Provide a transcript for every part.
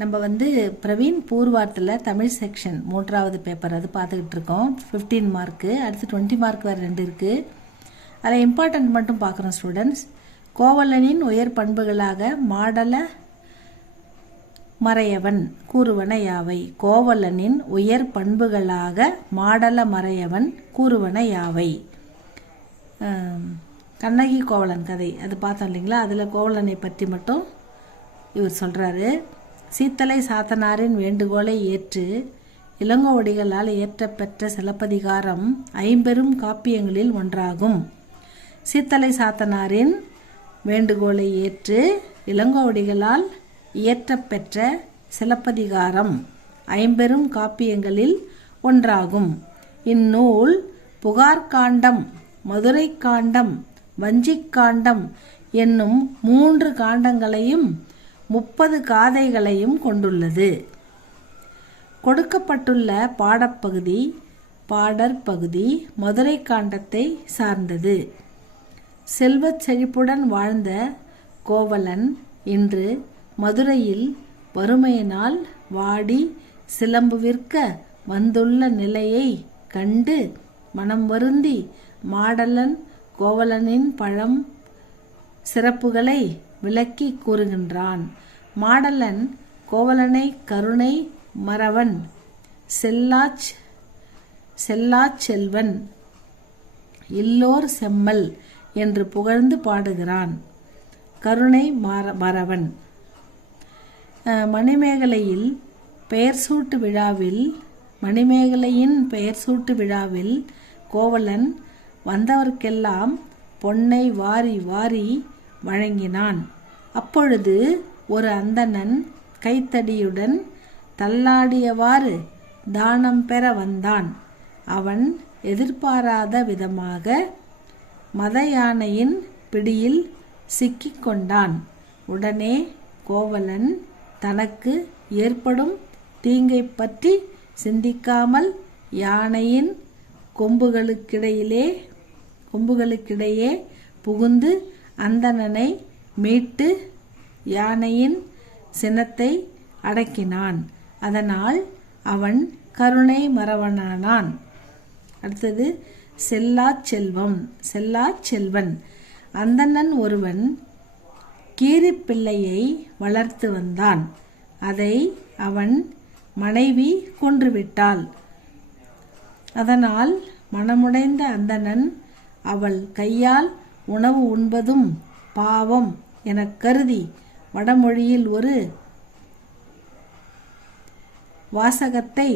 நம்ம பிரவீன் பூர்வார்த்தில் தமிழ் செக்ஷன் 3வது பேப்பர் அது பார்த்துக்கிட்டு இருக்கோம். 15 மார்க்கு. அடுத்து 20 மார்க் வேறு 2 இருக்குது. அதில் இம்பார்ட்டன்ட் மட்டும் பார்க்குறோம் ஸ்டூடெண்ட்ஸ். கோவலனின் உயர் பண்புகளாக மாடல மறையவன் கூறுவன யாவை? கோவலனின் உயர் பண்புகளாக மாடல மறையவன் கூறுவன யாவை? கண்ணகி கோவலன் கதை அது பார்த்தோம் இல்லைங்களா? அதில் கோவலனை பற்றி மட்டும் இவர் சொல்கிறாரு. சீத்தலை சாத்தனாரின் வேண்டுகோளை ஏற்று இளங்கோவடிகளால் இயற்றப்பெற்ற சிலப்பதிகாரம் 50 காப்பியங்களில் ஒன்றாகும். சீத்தலை சாத்தனாரின் வேண்டுகோளை ஏற்று இளங்கோவடிகளால் இயற்றப்பெற்ற சிலப்பதிகாரம் 50 காப்பியங்களில் ஒன்றாகும். இந்நூல் புகார் காண்டம், மதுரை காண்டம், வஞ்சிக் காண்டம் என்னும் 3 காண்டங்களையும் 30 காதைகளையும் கொண்டுள்ளது. கொடுக்கப்பட்டுள்ள பாடற்பகுதி மதுரை காண்டத்தை சார்ந்தது. செல்வச் செழிப்புடன் வாழ்ந்த கோவலன் இன்று மதுரையில் வறுமையினால் வாடி சிலம்பு விற்க வந்துள்ள நிலையை கண்டு மனம் வருந்தி மாடலன் கோவலனின் பழம் சிறப்புகளை விளக்கி கூறுகின்றான். மாடலன் கோவலனை கருணை மறவன், செல்லாச் செல்வன், இல்லோர் செம்மல் என்று புகழ்ந்து பாடுகிறான். கருணை மறவன். மணிமேகலையின் பெயர் சூட்டு விழாவில் கோவலன் வந்தவர்க்கெல்லாம் பொன்னை வாரி வாரி வழங்கினான். அப்பொழுது ஒரு அந்தணன் கைத்தடியுடன் தள்ளாடியவாறு தானம் பெற வந்தான். அவன் எதிர்பாராத விதமாக மத யானையின் பிடியில் சிக்கிக்கொண்டான். உடனே கோவலன் தனக்கு ஏற்படும் தீங்கை பற்றி சிந்திக்காமல் யானையின் கொம்புகளுக்கிடையே புகுந்து அந்தணனை மீட்டு யானையின் சினத்தை அடக்கினான். அதனால் அவன் கருணை மறவனானான். அடுத்தது செல்லாச் செல்வன். அந்தணன் ஒருவன் கீரிப்பிள்ளையை வளர்த்து வந்தான். அதை அவன் மனைவி கொன்றுவிட்டாள். அதனால் மனமுடைந்த அந்தணன் அவள் கையால் உணவு உண்பதும் பாவம் எனக் கருதி வடமொழியில் ஒரு வாசகத்தை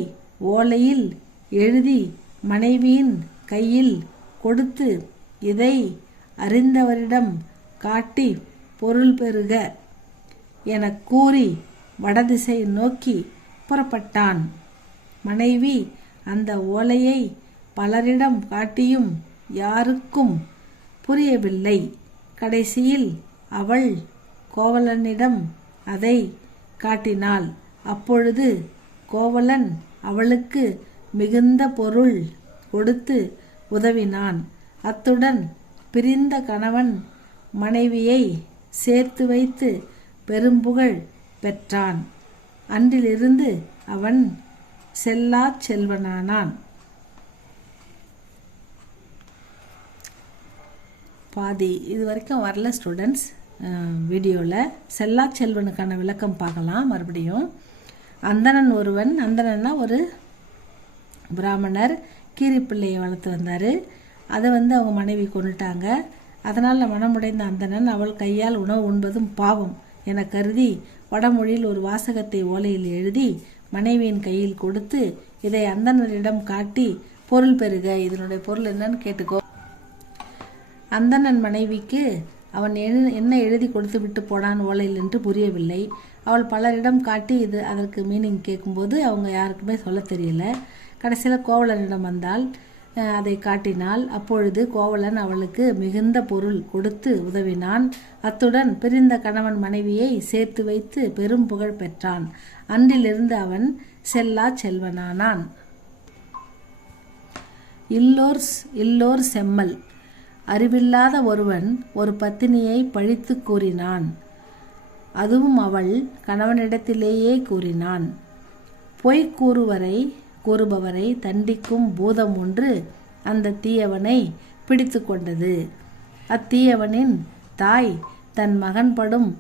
ஓலையில் எழுதி மனைவியின் கையில் கொடுத்து, இதை அறிந்தவரிடம் காட்டி பொருள் பெறுக எனக் கூறி வடதிசை நோக்கி புறப்பட்டான். மனைவி அந்த ஓலையை பலரிடம் காட்டியும் யாருக்கும் புரியவில்லை. கடைசியில் அவள் கோவலனிடம் அதை காட்டினாள். அப்பொழுது கோவலன் அவளுக்கு மிகுந்த பொருள் கொடுத்து உதவினான். அத்துடன் பிரிந்த கணவன் மனைவியை சேர்த்து வைத்து பெரும்புகழ் பெற்றான். அன்றிலிருந்து அவன் செல்லாச் செல்வனானான். பாதி இது வரைக்கும் வரல ஸ்டூடெண்ட்ஸ். வீடியோவில் செல்லாச் செல்வனுக்கான விளக்கம் பார்க்கலாம். மறுபடியும் அந்தணன் ஒருவன், அந்தணன்னா ஒரு பிராமணர், கீரிப்பிள்ளையை வளர்த்து வந்தார். அதை அவங்க மனைவி கொண்டுட்டாங்க. அதனால் மனமுடைந்த அந்தணன் அவள் கையால் உணவு உண்பதும் பாவம் என கருதி வடமொழியில் ஒரு வாசகத்தை ஓலையில் எழுதி மனைவியின் கையில் கொடுத்து, இதை அந்தணரிடம் காட்டி பொருள் பெறுக, இதனுடைய பொருள் என்னன்னு கேட்டுக்கோ. அந்தணன் மனைவிக்கு அவன் என்ன எழுதி கொடுத்து விட்டு போனான் ஓலையில் என்று புரியவில்லை. அவள் பலரிடம் காட்டி அதற்கு மீனிங் கேட்கும்போது அவங்க யாருக்குமே சொல்ல தெரியல. கடைசியில் கோவலனிடம் வந்தால் அதை காட்டினாள். அப்பொழுது கோவலன் அவளுக்கு மிகுந்த பொருள் கொடுத்து உதவினான். அத்துடன் பிரிந்த கணவன் மனைவியை சேர்த்து வைத்து பெரும் புகழ் பெற்றான். அன்றிலிருந்து அவன் செல்லாச் செல்வனானான். இல்லோர் செம்மல். அறிவில்லாத ஒருவன் ஒரு பத்தினியை பழித்து கூறினான். அதுவும் அவள் கணவனிடத்திலேயே கூறினான். பொய் கூறுபவரை தண்டிக்கும் பூதம் ஒன்று அந்த தீயவனை பிடித்து கொண்டது. அத்தீயவனின் தாய் தன் மகன் படும்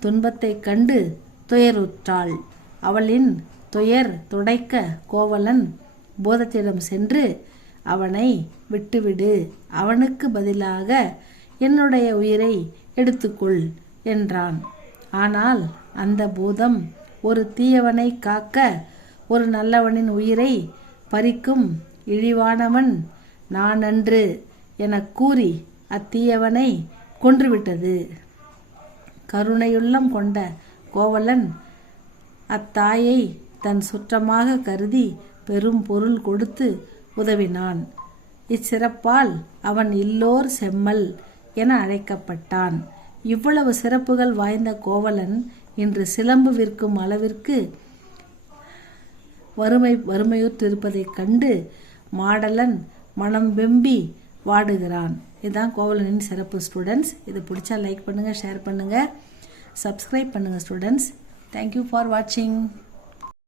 துன்பத்தைக் கண்டு துயருற்றாள். அவளின் துயர் துடைக்க கோவலன் பூதத்திடம் சென்று, அவனை விட்டுவிடு, அவனுக்கு பதிலாக என்னுடைய உயிரை எடுத்துக்கொள் என்றான். ஆனால் அந்த பூதம் ஒரு தீயவனை காக்க ஒரு நல்லவனின் உயிரை பறிக்கும் இழிவானவன் நானன்று எனக் கூறி அத்தீயவனை கொன்றுவிட்டது. கருணையுள்ளம் கொண்ட கோவலன் அத்தாயை தன் சுற்றமாக கருதி பெரும் பொருள் கொடுத்து உதவினான். இச்சிறப்பால் அவன் இல்லோர் செம்மல் என அழைக்கப்பட்டான். இவ்வளவு சிறப்புகள் வாய்ந்த கோவலன் இன்று சிலம்பு விற்கும் அளவிற்கு வறுமையுற்றிருப்பதைக் கண்டு மாடலன் மனம் வெம்பி வாடுகிறான். இதுதான் கோவலனின் சிறப்பு ஸ்டூடெண்ட்ஸ். இது பிடிச்சா லைக் பண்ணுங்கள், ஷேர் பண்ணுங்கள், சப்ஸ்கிரைப் பண்ணுங்கள் ஸ்டூடெண்ட்ஸ். தேங்க்யூ ஃபார் வாட்சிங்.